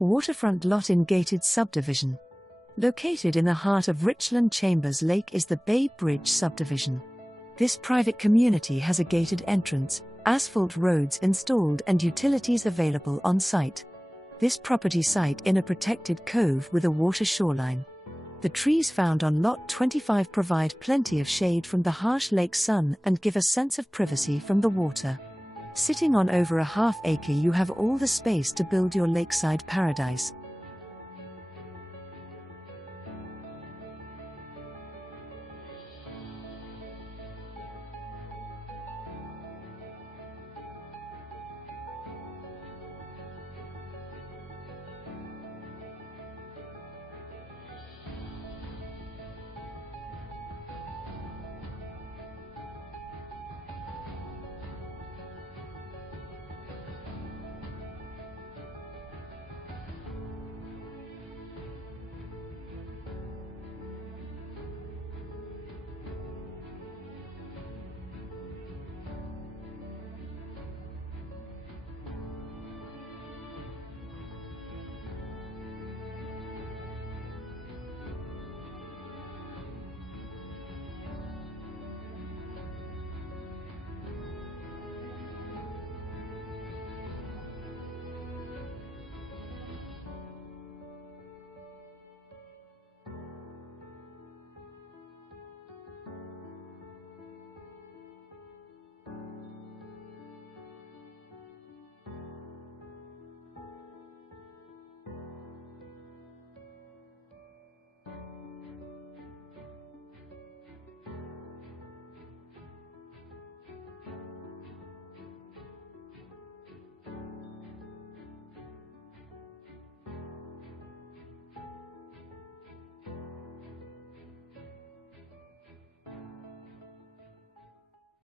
Waterfront lot in gated subdivision. Located in the heart of Richland Chambers Lake is the Bay Bridge subdivision. This private community has a gated entrance, asphalt roads installed and utilities available on site. This property site in a protected cove with a water shoreline. The trees found on Lot 25 provide plenty of shade from the harsh lake sun and give a sense of privacy from the water. Sitting on over a half acre, you have all the space to build your lakeside paradise.